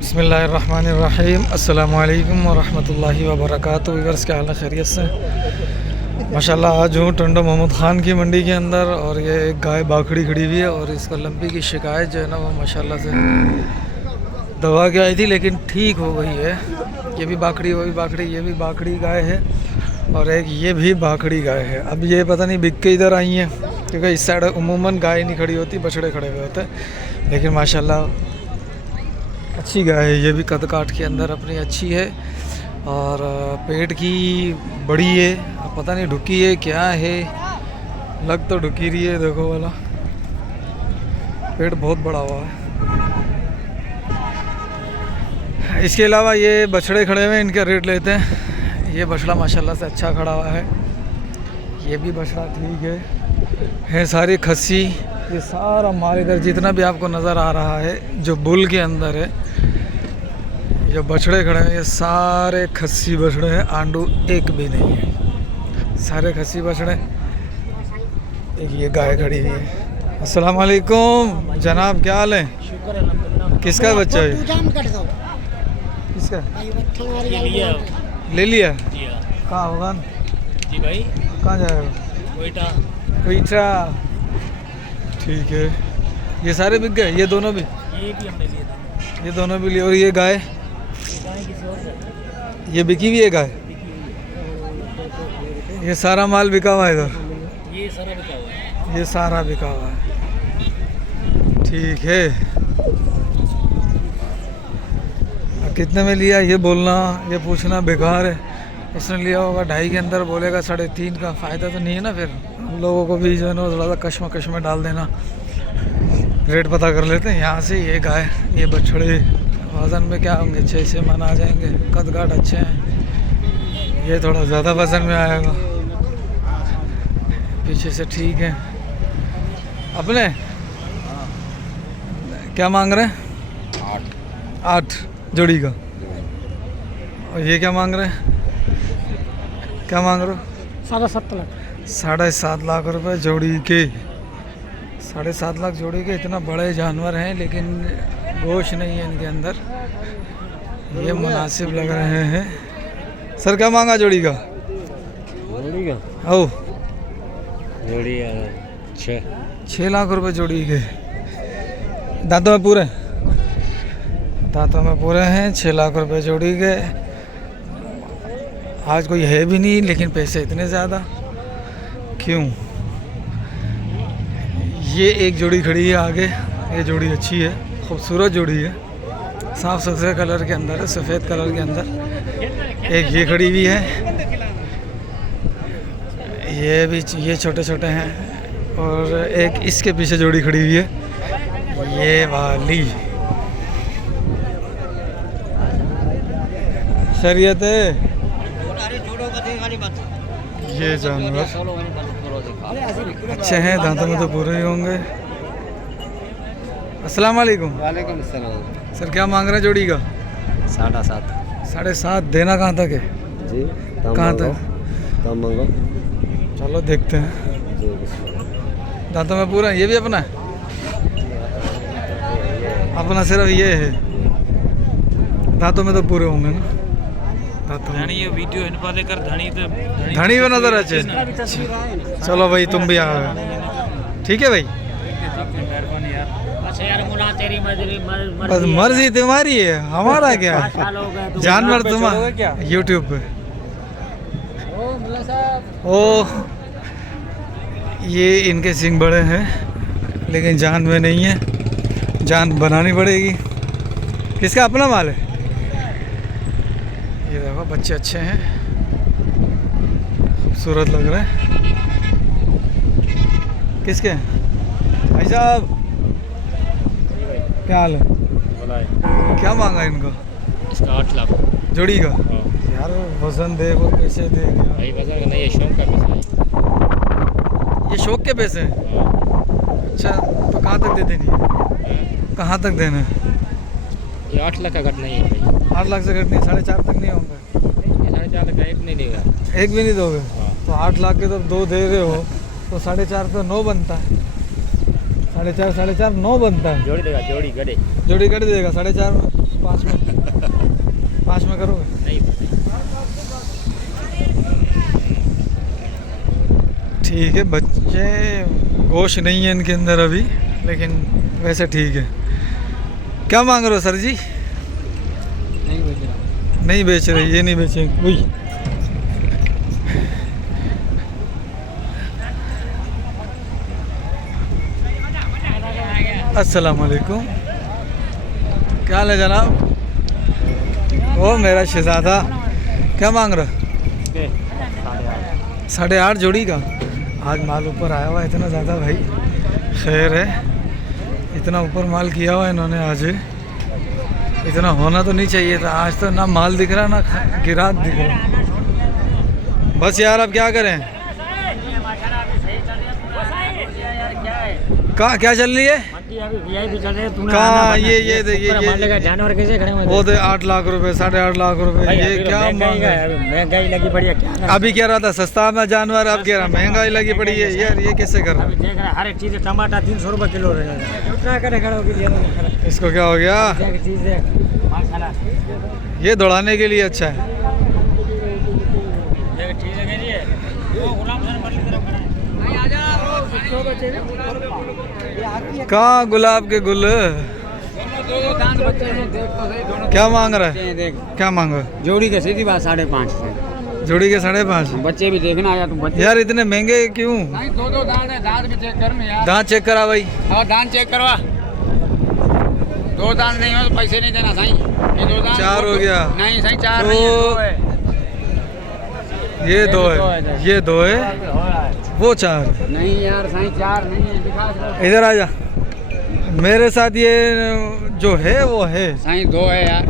बिस्मिल्लाहिर्रहमानिर्रहीम अस्सलामु अलैकुम वरहमतुल्लाहि वबरकातुहू। व्यूअर्स क्या हाल है, खैरियत से? माशाल्लाह आज हूँ टंडो मोहम्मद ख़ान की मंडी के अंदर और ये एक गाय बाखड़ी खड़ी हुई है और इसको लंबी की शिकायत जो है ना वो माशाल्लाह से दवा के आई थी लेकिन ठीक हो गई है। ये भी बाखड़ी, वो भी बाखड़ी, ये भी बाखड़ी गाय है और एक ये भी बाखड़ी गाय है। अब ये पता नहीं बिक के इधर आई हैं क्योंकि इस साइड उमूमन गाय नहीं खड़ी होती, बछड़े खड़े हुए होते हैं। लेकिन माशाल्लाह अच्छी गाय है, ये भी कद काठ के अंदर अपनी अच्छी है और पेट की बड़ी है। अब पता नहीं ढुकी है क्या है, लग तो ढुकी रही है, देखो वाला पेट बहुत बड़ा हुआ है। इसके अलावा ये बछड़े खड़े हुए हैं, इनका रेट लेते हैं। ये बछड़ा माशाल्लाह से अच्छा खड़ा हुआ है, ये भी बछड़ा ठीक है सारी खस्सी। ये सारा माल इधर जितना भी आपको नज़र आ रहा है जो बुल के अंदर है, जो बछड़े खड़े हैं ये सारे खस्सी बछड़े हैं, आंडू एक भी नहीं है, सारे खस्सी बछड़े। एक ये गाय खड़ी हुई है। अस्सलाम वालेकुम जनाब, क्या हाल है? किसका बच्चा है? किसका ले लिया? कहाँ होगा जी भाई? कहाँ जाएगा? कोयटा। ठीक है, ये सारे बिक गए? ये दोनों भी? ये भी हमने लिए थे। ये दोनों भी लिए। और ये गाय ये बिकी हुई है गाय? ये सारा माल बिका हुआ है इधर? ये सारा बिका हुआ है। ये सारा बिका हुआ है, ठीक है। कितने में लिया ये बोलना, ये पूछना बेकार है। उसने लिया होगा 2.5 के अंदर, बोलेगा 3.5 का। फ़ायदा तो नहीं है ना, फिर हम लोगों को भी जो है ना थोड़ा सा कश्मकश में डाल देना। रेट पता कर लेते हैं यहाँ से। ये गाय, ये बछड़े वज़न में क्या होंगे? 6 मन आ जाएंगे, कद काठ अच्छे हैं। ये थोड़ा ज़्यादा वज़न में आएगा, पीछे से ठीक है। अपने क्या मांग रहे हैं? 8 जोड़ी का। और ये क्या मांग रहे हैं? क्या मांग रहे हो? 7.5 लाख। 7.5 लाख रुपए जोड़ी के। 7.5 लाख जोड़ी के। इतना बड़े जानवर हैं लेकिन गोश्त नहीं है इनके अंदर, ये मुनासिब लग रहे हैं। सर क्या मांगा जोड़ी का? जोड़ी का? ओ जोड़ी 6 लाख रुपए जोड़ी के। दांतों में पूरे? दांतों में पूरे हैं। 6 लाख रुपए जोड़ी के। आज कोई है भी नहीं लेकिन पैसे इतने ज़्यादा क्यों? ये एक जोड़ी खड़ी है आगे, ये जोड़ी अच्छी है, खूबसूरत जोड़ी है, साफ़ सुथरे कलर के अंदर है, सफ़ेद कलर के अंदर। एक ये खड़ी हुई है, ये भी, ये छोटे छोटे हैं। और एक इसके पीछे जोड़ी खड़ी हुई है, ये वाली। खैरियत है? ये जानवर अच्छे हैं, दांतों में तो पूरे ही होंगे। अस्सलाम वालेकुम। वालेकुम सलाम। सर क्या मांग रहे हैं जोड़ी का? 7.5। 7.5 देना कहाँ तक है जी? कहाँ तक? कम मांगो। चलो देखते हैं। जी दांतों में पूरा? ये भी अपना है? अपना सिर्फ ये है, दांतों में तो पूरे होंगे ना? धनी ये वीडियो इन वाले कर धनी तो धनी में नजर अच्छे। चलो भाई तुम भी आओ, ठीक है भाई। अच्छा यार मुला तेरी बस मर्जी तुम्हारी है, हमारा क्या? जानवर तुम्हारा यूट्यूब पे। ओ ये इनके सिंग बड़े हैं लेकिन जान में नहीं है, जान बनानी पड़ेगी। किसका अपना माल है? ये देखो बच्चे अच्छे हैं, खूबसूरत लग रहे हैं। किसके हैं भाई साहब? क्या हाल है? क्या मांगा इनको? इसका 8 लाख जोड़ी का। यार वजन देख और पैसे देख यार। भाई वजन नहीं, ये शौक का पैसा है। ये शौक के पैसे हैं? अच्छा तो कहाँ तक दे देनी है? कहाँ तक देना है? ये 8 लाख का घट नहीं है भाई। 8 लाख से घट नहीं? 4.5 तक नहीं होंगे? ये 4.5 लाख का एक नहीं देगा। एक भी नहीं दोगे? तो 8 लाख के तो 2 दे रहे हो तो 4.5 तो 9 बनता है। 4.5 9 बनता है। जोड़ी देगा, जोड़ी गड़े जोड़ी कट देगा 4.5 में, 5 में, 5 में करोगे? नहीं। ठीक है, बच्चे गोश्त नहीं है इनके अंदर अभी, लेकिन वैसे ठीक है। क्या मांग रहे हो सर जी? नहीं बेच रहा। नहीं बेच रहे, ये नहीं बेचेंगे। वही अस्सलाम वालेकुम, क्या हाल है जनाब? ओ मेरा शहजादा, क्या मांग रहा? 8.5 जोड़ी का। आज माल ऊपर आया हुआ है इतना ज़्यादा भाई, खैर है, इतना ऊपर माल किया हुआ है इन्होंने आज। इतना होना तो नहीं चाहिए था। आज तो ना माल दिख रहा ना गिराक दिख रहा। बस यार अब क्या करें। कहाँ क्या चल रही है? कहाँ ये जानवर कैसे खड़े हुए? वो दे 8 लाख रुपए, 8.5 लाख रुपए, ये क्या मांग है? महंगाई लगी पड़ी है क्या? अभी कह रहा था सस्ता में जानवर, अब कह रहा महंगाई लगी पड़ी है। यार ये कैसे कर रहा? देख रहे हैं, हर एक चीज टमाटर 300 रुपए किलो रहेगा। उतना करे खड़ा होकर इसको क्या हो गया? चीज है माशाल्लाह, ये दौड़ाने के लिए अच्छा है। कहाँ गुलाब के गुल? क्या मांग रहा है? क्या मांग रहा है? जोड़ी के सीधी बात 5.5 जोड़ी के 5.5। बच्चे भी देखना आया तुम बच्चे यार इतने महंगे क्यों? दो दांत है, दांत भी चेक कर में यार। दांत चेक करा भाई। और दांत चेक करवा। 2 दांत नहीं हो तो पैसे नहीं देना साईं। ये 2 दांत 4 हो गया। नहीं साईं, 4 तो नहीं है, 2 है। ये 2 है, ये 2 है, वो 4 नहीं यार साईं, 4 नहीं है, दिखा दो। इधर आ जा मेरे साथ। ये जो है वो है साईं 2 है यार।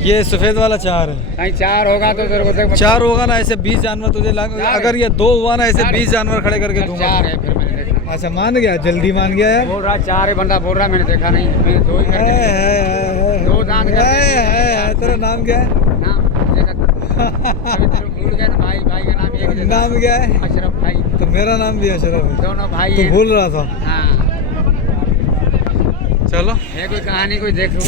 ये सफेद वाला 4 है। साईं 4 होगा तो तेरे को देख 4 होगा ना, ऐसे 20 जानवर तुझे अगर ये 2 हुआ ना, ऐसे 20 जानवर खड़े करके दूंगा। 4 है, फिर मैंने देखा। अच्छा मान गया, जल्दी मान गया यार। बोल रहा 4 है, बंदा बोल रहा मैंने देखा नहीं, मैंने 2 ही कर दिया। दो दांत करके। तेरा नाम क्या है? नाम जैसा अभी तेरे भूल गए तो भाई का नाम एक जैसा। नाम क्या है? अशरफ भाई। तो मेरा नाम भी अशरफ है। दोनों भाई तो हैं। भूल रहा था। हाँ, चलो है कोई कहानी कोई देख लो।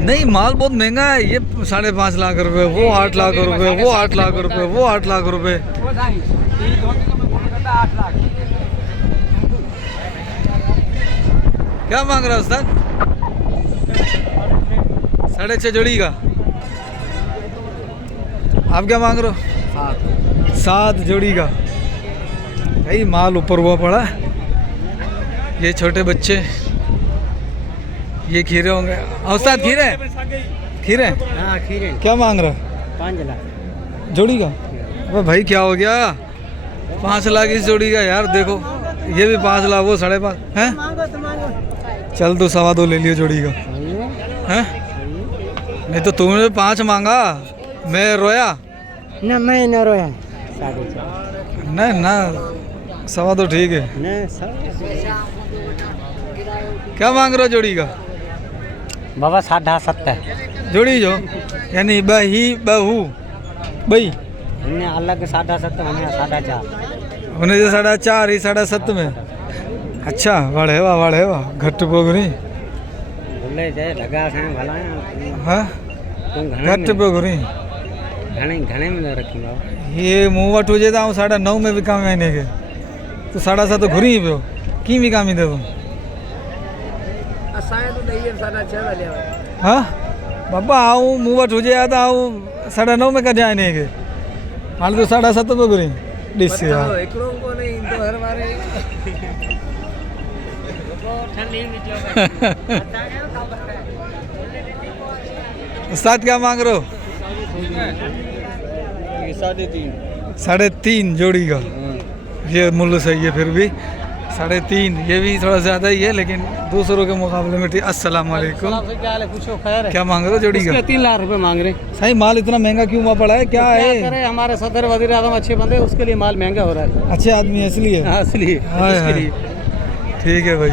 नहीं, माल बहुत महंगा है। ये 5.5 लाख रुपए, वो 8 लाख रुपए, वो 8 लाख रुपए, वो 8 लाख रुपए। वो साईं 8 लाख। क्या मांग रहा है उस्ताद? 6.5 जोड़ी का। आप क्या मांग रहे हो? 7 जोड़ी का। भाई माल ऊपर हुआ पड़ा। ये छोटे बच्चे, ये खीरे होंगे। उस्ताद खीरे? खीरे हाँ खीरे। क्या मांग रहा है? 5 लाख जोड़ी का। अबे भाई क्या हो गया? 5 लाख इस जोड़ी का यार। देखो ये भी 5 लाख, वो 5.5 है। चल तो 2.25 ले लियो जोड़ी का, हैं? नहीं तो तुमने 5 मांगा, मैं रोया ना, मैं न रोया। नहीं ना, 2.25 ठीक है। क्या मांग रहे हो जोड़ी का? बाबा 7.5 जोड़ी जो यानी बही बहू भाई हमने अलग 7.5 हमने 4.5 उन्हें जो 4.5 ही 7.5 में। अच्छा वाह घट पोगरी। बोले जाए लगा से भला हाँ तुम घट पोगरी। घने में रखूंगा। ये मुँह वट हो जाता हूँ 9.5 में भी काम महीने के, तो 7.5 तो घुरी ही पियो की भी काम ही दे दो। हाँ बाबा आऊँ मुँह वट हो जाता आऊँ 9.5 में कर जाए नहीं के हाल तो 7.5 पे घुरी डिस यार। उस्ताद क्या मांग रहे हो? 3.5 जोड़ी का। ये मूल्य सही है, फिर भी 3.5 ये भी थोड़ा ज़्यादा ही है, लेकिन दूसरों के मुकाबले में ठीक। अस्सलाम वालेकुम, क्या मांग रहे हो जोड़ी का? 3 लाख रुपए मांग रहे। सही माल इतना महंगा क्यों हुआ पड़ा है? क्या है? करे हमारे सदर वजीर आजम अच्छे बंदे, उसके लिए माल महंगा हो रहा है। अच्छे आदमी है इसलिए। हाँ, इसलिए हाय उसके हाय। लिए। ठीक है भाई,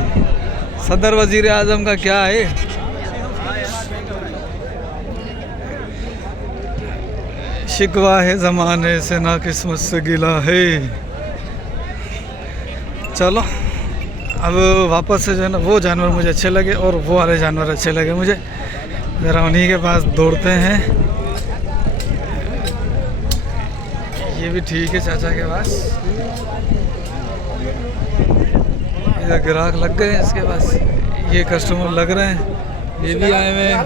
सदर वजीर आजम का क्या है? शिकवा है ज़माने से, ना किस्मत से गिला है। चलो अब वापस से जो है ना वो जानवर मुझे अच्छे लगे और वो वाले जानवर अच्छे लगे मुझे। ज़रा उन्हीं के पास दौड़ते हैं। ये भी ठीक है चाचा के पास। इधर ग्राहक लग गए हैं इसके पास, ये कस्टमर लग रहे हैं, ये भी आए हुए हैं।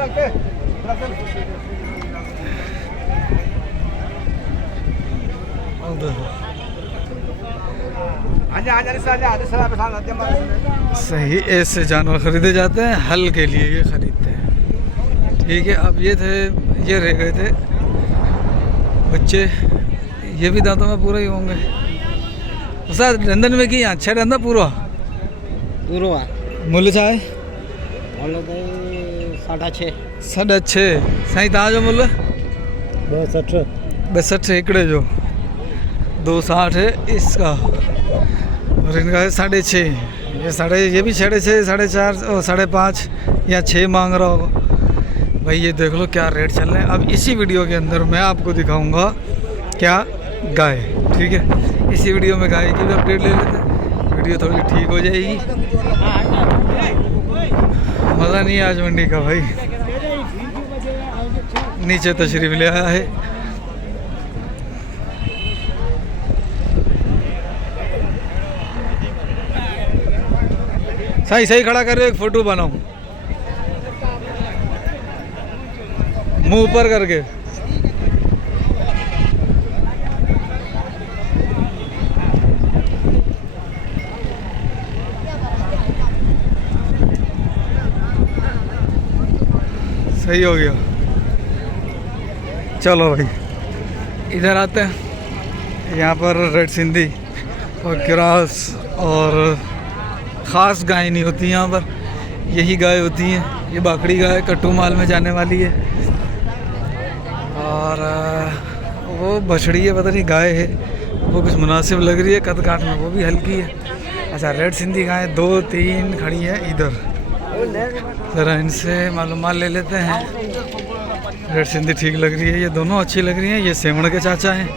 सही ऐसे जानवर खरीदे जाते हैं, हल के लिए ये खरीदते हैं। ठीक है, अब ये थे, ये रह गए थे बच्चे, ये भी दांतों में पूरे ही होंगे। उसा रंधन में की अच्छा रहता पूरा पूरा मूल्य चाहे साढ़े 6.5 साईं तव्हांजो मुल्ह 62 62 हिकिड़े जो 260 है इसका, और इनका है 6.5। ये भी 6.5 4.5 और 5.5 या 6 मांग रहा होगा भाई। ये देख लो क्या रेट चल रहे हैं। अब इसी वीडियो के अंदर मैं आपको दिखाऊंगा क्या गाय। ठीक है, इसी वीडियो में गाय की भी अपडेट ले लेते हैं, वीडियो थोड़ी ठीक हो जाएगी। मज़ा नहीं है आज मंडी का भाई। नीचे तशरीफ ले आया है। सही सही खड़ा कर रहे हो, एक फोटो बनाओ मुंह ऊपर करके। सही हो गया। चलो भाई इधर आते हैं। यहाँ पर रेड सिंधी और क्रॉस और ख़ास गाय नहीं होती यहाँ पर, यही गाय होती हैं। ये बाकड़ी गाय कट्टू माल में जाने वाली है, और वो बछड़ी है, पता नहीं गाय है, वो कुछ मुनासिब लग रही है कद काट में, वो भी हल्की है। अच्छा, रेड सिंधी गाय 2-3 खड़ी है इधर, ज़रा इनसे मालूमात ले लेते हैं। रेड सिंधी ठीक लग रही है, ये दोनों अच्छी लग रही हैं। ये सेवण के चाचा हैं,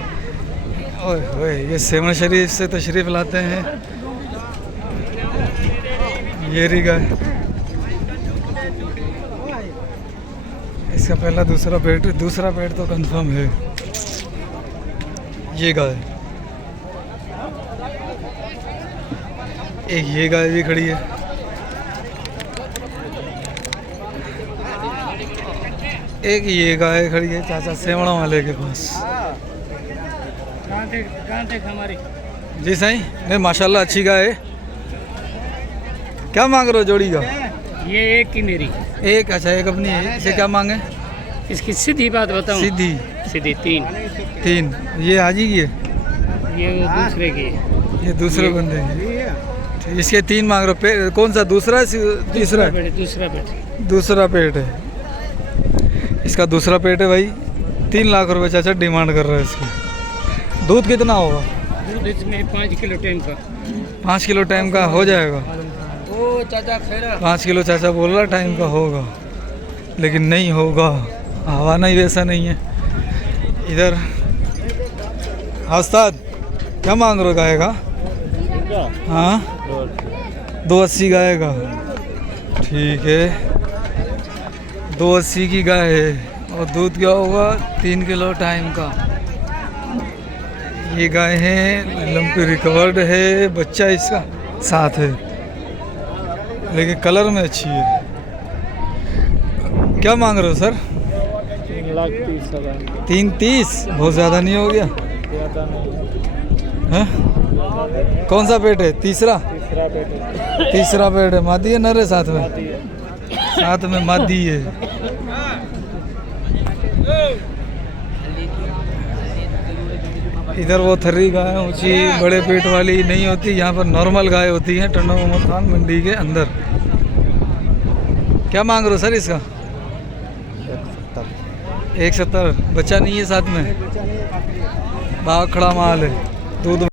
ओए ये सेवण शरीफ से तशरीफ़ लाते हैं। ये रही गाय, इसका पहला दूसरा पेट तो कंफर्म है। ये गाय, एक ये गाय भी खड़ी है। एक ये गाय खड़ी है चाचा सेवड़ा वाले के पास। हमारी जी सही, नहीं माशाल्लाह अच्छी गाय है। क्या मांग रहे हो जोड़ी का? ये एक की मेरी एक। अच्छा, एक अपनी है। इसे क्या मांगे? इसकी सीधी बात बताऊं, सीधी 3 ये हाजी की है, ये दूसरे की है। ये दूसरे बंदे हैं। इसके 3 मांग रहे हो। कौन सा दूसरा है तीसरा है? दूसरा पेट है इसका, दूसरा पेट है भाई। 3 लाख रुपए चाचा डिमांड कर रहा है इसकी। दूध कितना होगा? दूध इसमें 5 किलो टाइम का। 5 किलो टाइम का हो जाएगा। ओ चाचा खैरा 5 किलो चाचा बोल रहा टाइम का होगा, लेकिन नहीं होगा, हवाना ही वैसा नहीं है इधर। उस्ताद क्या मांग रहे हो गाय का? हाँ 280 गाय का। ठीक है, 280 की गाय है, और दूध क्या होगा? 3 किलो टाइम का। ये गाय है, लंपी रिकवर्ड है, बच्चा इसका साथ है, लेकिन कलर में अच्छी है। क्या मांग रहे हो सर? 3,30,000 बहुत ज़्यादा नहीं हो गया? हैं? कौन सा पेट है? तीसरा पेट है। मादी है नर है? साथ में मादी है। इधर वो थर्री गाय ऊंची बड़े पेट वाली नहीं होती, यहाँ पर नॉर्मल गाय होती है टंडो मोहम्मद खान मंडी के अंदर। क्या मांग रहे हो सर इसका? 170। बच्चा नहीं है साथ में? बाग खड़ा माल है, दूध